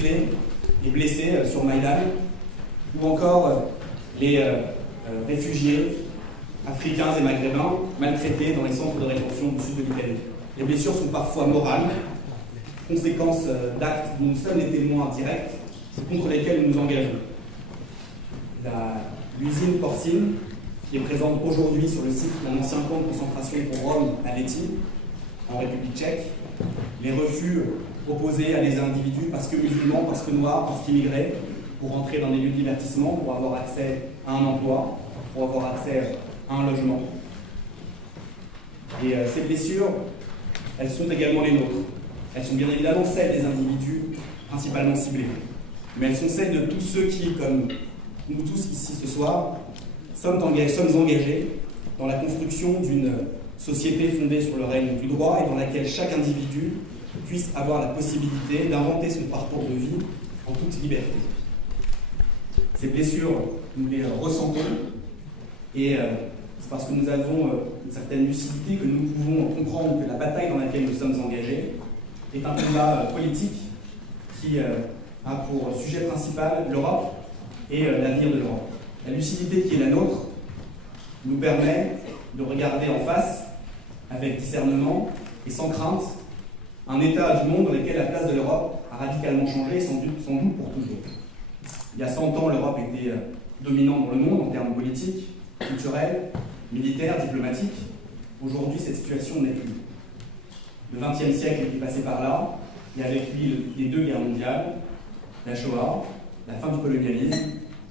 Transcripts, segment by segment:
mutilés et blessés sur Maïdan, ou encore les réfugiés africains et maghrébins maltraités dans les centres de rétention du sud de l'Italie. Les blessures sont parfois morales, conséquences d'actes dont nous sommes les témoins directs et contre lesquels nous nous engageons. L'usine porcine, qui est présente aujourd'hui sur le site d'un ancien camp de concentration pour Roms à Lety, en République tchèque, les refus opposés à des individus parce que musulmans, parce que noirs, parce qu'immigrés, pour entrer dans des lieux de divertissement, pour avoir accès à un emploi, pour avoir accès à un logement. Et ces blessures, elles sont également les nôtres. Elles sont bien évidemment celles des individus principalement ciblés. Mais elles sont celles de tous ceux qui, comme nous tous ici ce soir, sommes engagés dans la construction d'une société fondée sur le règne du droit et dans laquelle chaque individu puisse avoir la possibilité d'inventer son parcours de vie en toute liberté. Ces blessures, nous les ressentons et c'est parce que nous avons une certaine lucidité que nous pouvons comprendre que la bataille dans laquelle nous sommes engagés est un combat politique qui a pour sujet principal l'Europe et l'avenir de l'Europe. La lucidité qui est la nôtre nous permet de regarder en face, avec discernement et sans crainte, un état du monde dans lequel la place de l'Europe a radicalement changé, sans doute pour toujours. Il y a 100 ans, l'Europe était dominante dans le monde en termes politiques, culturels, militaires, diplomatiques. Aujourd'hui, cette situation n'est plus. Le XXe siècle est passé par là, et avec lui les deux guerres mondiales, la Shoah, la fin du colonialisme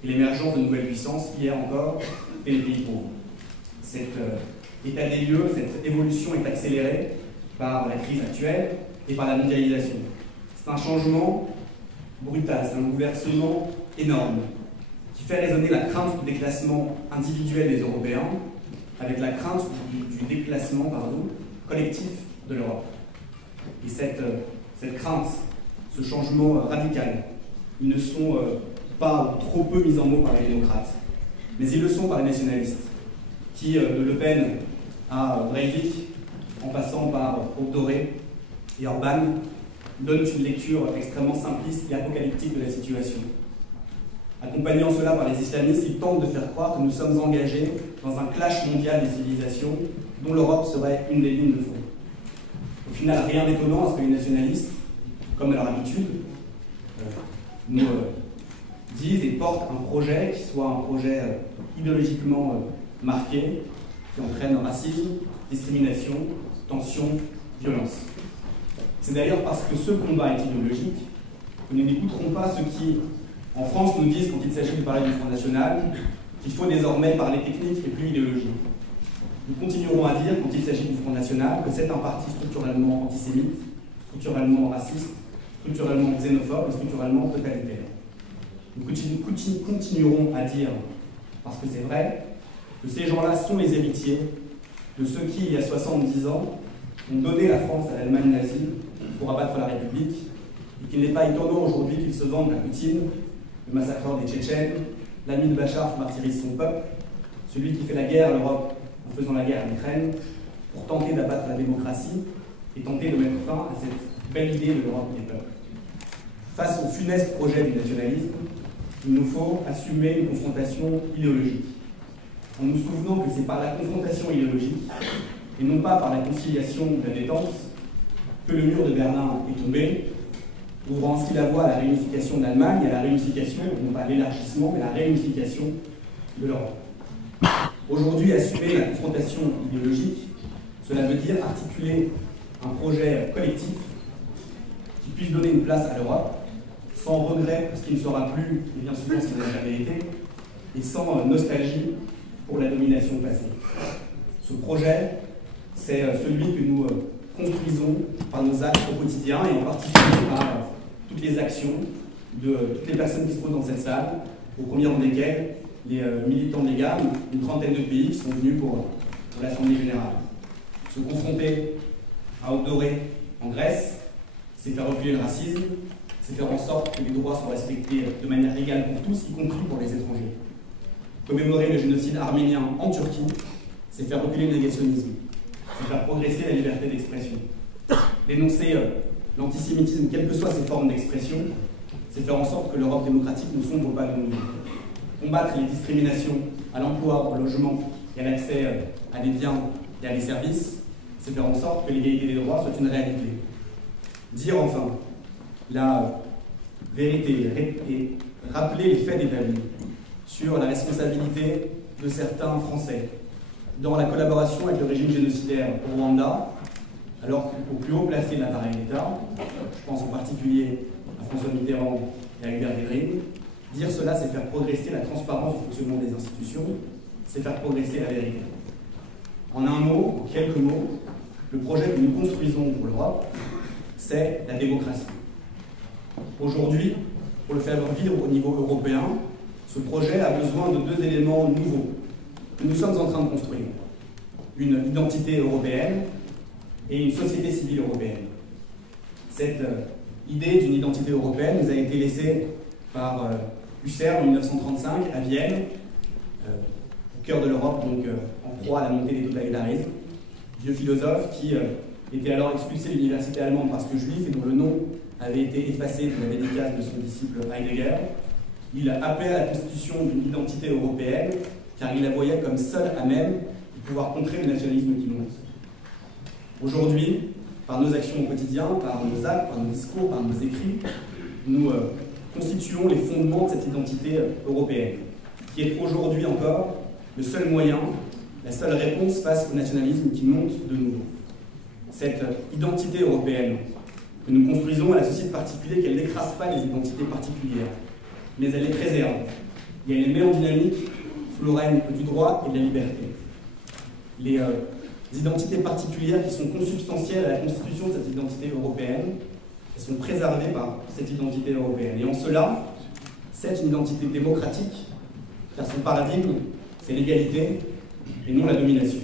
et l'émergence de nouvelles puissances, hier encore, et les pays pauvres. Cet état des lieux, cette évolution est accélérée par la crise actuelle et par la mondialisation. C'est un changement brutal, c'est un bouleversement énorme qui fait résonner la crainte du déclassement individuel des Européens avec la crainte du déclassement collectif de l'Europe. Et cette crainte, ce changement radical, ils ne sont pas trop peu mis en mots par les démocrates, mais ils le sont par les nationalistes, qui, de Le Pen à Breivik, en passant par Obdoré et Orban, donnent une lecture extrêmement simpliste et apocalyptique de la situation. Accompagnant cela par les islamistes, ils tentent de faire croire que nous sommes engagés dans un clash mondial des civilisations dont l'Europe serait une des lignes de front. Au final, rien d'étonnant à ce que les nationalistes, comme à leur habitude, nous disent et portent un projet qui soit un projet idéologiquement marqué, qui entraîne racisme, discrimination, tension, violence. C'est d'ailleurs parce que ce combat est idéologique que nous n'écouterons pas ceux qui, en France, nous disent, quand il s'agit de parler du Front National, qu'il faut désormais parler technique et plus idéologie. Nous continuerons à dire, quand il s'agit du Front National, que c'est un parti structurellement antisémite, structurellement raciste, structurellement xénophobe et structurellement totalitaire. Nous continuerons à dire, parce que c'est vrai, que ces gens-là sont les héritiers de ceux qui, il y a 70 ans, ont donné la France à l'Allemagne nazie pour abattre la République, et qu'il n'est pas étonnant aujourd'hui qu'ils se vendent à Poutine, le massacreur des Tchétchènes, l'ami de Bachar qui martyrise son peuple, celui qui fait la guerre à l'Europe en faisant la guerre à l'Ukraine, pour tenter d'abattre la démocratie et tenter de mettre fin à cette belle idée de l'Europe des peuples. Face au funeste projet du nationalisme, il nous faut assumer une confrontation idéologique, en nous souvenant que c'est par la confrontation idéologique, et non pas par la conciliation ou la détente, que le mur de Berlin est tombé, ouvrant ainsi la voie à la réunification de l'Allemagne et à la réunification, non pas l'élargissement, mais la réunification de l'Europe. Aujourd'hui, assumer la confrontation idéologique, cela veut dire articuler un projet collectif qui puisse donner une place à l'Europe, sans regret pour ce qui ne sera plus, et bien souvent ce qui n'a jamais été, et sans nostalgie pour la domination passée. Ce projet, c'est celui que nous construisons par nos actes au quotidien, et en particulier par toutes les actions de toutes les personnes qui se trouvent dans cette salle, au premier rang desquelles les militants de l'EGAM, une trentaine de pays qui sont venus pour l'Assemblée Générale. Se confronter à Obdoré en Grèce, c'est faire reculer le racisme, c'est faire en sorte que les droits soient respectés de manière égale pour tous, y compris pour les étrangers. Commémorer le génocide arménien en Turquie, c'est faire reculer le négationnisme, c'est faire progresser la liberté d'expression. Dénoncer l'antisémitisme, quelles que soient ses formes d'expression, c'est faire en sorte que l'Europe démocratique ne sombre pas de nouveau. Combattre les discriminations à l'emploi, au logement et à l'accès à des biens et à des services, c'est faire en sorte que l'égalité des droits soit une réalité. Dire enfin la vérité et rappeler les faits établis sur la responsabilité de certains Français dans la collaboration avec le régime génocidaire au Rwanda, alors qu'au plus haut placé de l'appareil d'État, je pense en particulier à François Mitterrand et à Hubert Védrine, dire cela, c'est faire progresser la transparence du fonctionnement des institutions, c'est faire progresser la vérité. En un mot, en quelques mots, le projet que nous construisons pour l'Europe, c'est la démocratie. Aujourd'hui, pour le faire vivre au niveau européen, ce projet a besoin de deux éléments nouveaux que nous sommes en train de construire. Une identité européenne et une société civile européenne. Cette idée d'une identité européenne nous a été laissée par Husserl en 1935 à Vienne, au cœur de l'Europe, donc en proie à la montée des totalitarismes. Vieux philosophe qui était alors expulsé de l'université allemande parce que juif et dont le nom avait été effacé de la dédicace de son disciple Heidegger. Il appelait à la constitution d'une identité européenne car il la voyait comme seule à même de pouvoir contrer le nationalisme qui monte. Aujourd'hui, par nos actions au quotidien, par nos actes, par nos discours, par nos écrits, nous constituons les fondements de cette identité européenne, qui est aujourd'hui encore le seul moyen, la seule réponse face au nationalisme qui monte de nouveau. Cette identité européenne que nous construisons, elle a ceci de particulier qu'elle n'écrase pas les identités particulières, mais elle les préserve et elle les met en dynamique sous le règne du droit et de la liberté. Les identités particulières qui sont consubstantielles à la constitution de cette identité européenne, elles sont préservées par cette identité européenne. Et en cela, c'est une identité démocratique, car son paradigme, c'est l'égalité et non la domination.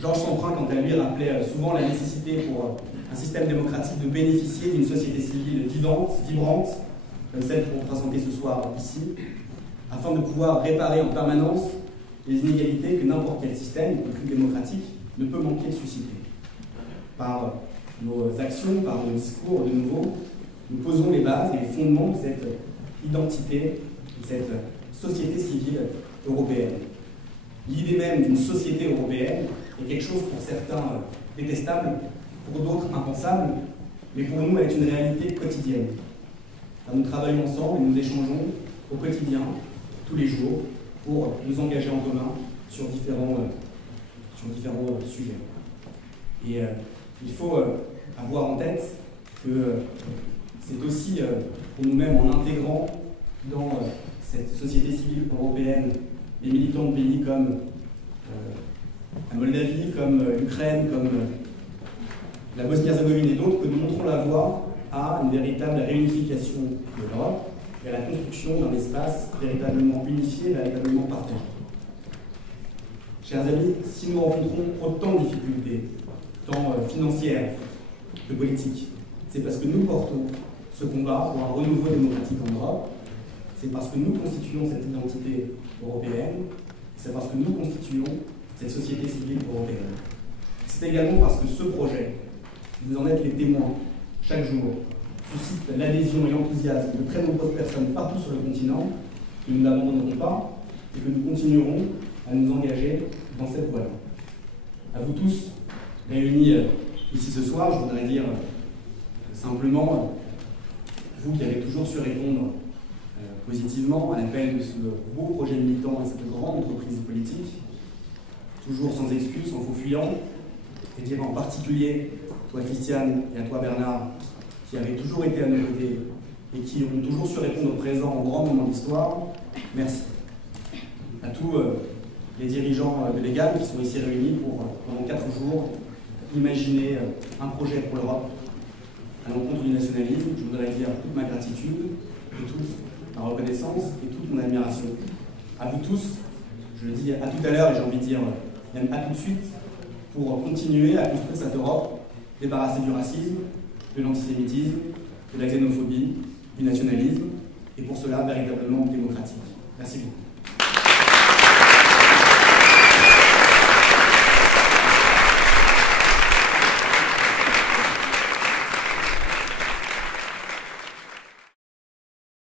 Georges Semprin, quant à lui, rappelait souvent la nécessité pour un système démocratique de bénéficier d'une société civile vivante, vibrante, comme celle qu'on présenter ce soir ici, afin de pouvoir réparer en permanence les inégalités que n'importe quel système, y compris démocratique, ne peut manquer de susciter. Par nos actions, par nos discours, de nouveau, nous posons les bases et les fondements de cette identité, de cette société civile européenne. L'idée même d'une société européenne est quelque chose pour certains détestable, pour d'autres impensable, mais pour nous elle est une réalité quotidienne. Car nous travaillons ensemble et nous échangeons au quotidien, tous les jours, pour nous engager en commun sur différents sujets. Et il faut avoir en tête que c'est aussi pour nous-mêmes, en intégrant dans cette société civile européenne des militants de pays comme la Moldavie, comme l'Ukraine, comme la Bosnie-Herzégovine et d'autres, que nous montrons la voie à une véritable réunification de l'Europe et à la construction d'un espace véritablement unifié, véritablement partagé. Chers amis, si nous rencontrons autant de difficultés, tant financières que politiques, c'est parce que nous portons ce combat pour un renouveau démocratique en Europe, c'est parce que nous constituons cette identité européenne, c'est parce que nous constituons cette société civile européenne. C'est également parce que ce projet, vous en êtes les témoins chaque jour, suscite l'adhésion et l'enthousiasme de très nombreuses personnes partout sur le continent, que nous n'abandonnerons pas et que nous continuerons à nous engager dans cette voie-là. À vous tous, réunis ici ce soir, je voudrais dire simplement, vous qui avez toujours su répondre positivement à l'appel de ce beau projet militant, à cette grande entreprise politique, toujours sans excuses, sans faux fuyant, et dire en particulier, toi Christiane et à toi Bernard, qui avez toujours été à nos côtés et qui ont toujours su répondre au présent aux grands moments d'histoire, merci. À tous les dirigeants de l'EGAL qui sont ici réunis pour, pendant 4 jours, imaginer un projet pour l'Europe à l'encontre du nationalisme. Je voudrais dire toute ma gratitude, et toute ma reconnaissance et toute mon admiration. À vous tous, je le dis à tout à l'heure et j'ai envie de dire même à tout de suite, pour continuer à construire cette Europe débarrassée du racisme, de l'antisémitisme, de la xénophobie, du nationalisme, et pour cela véritablement démocratique. Merci beaucoup.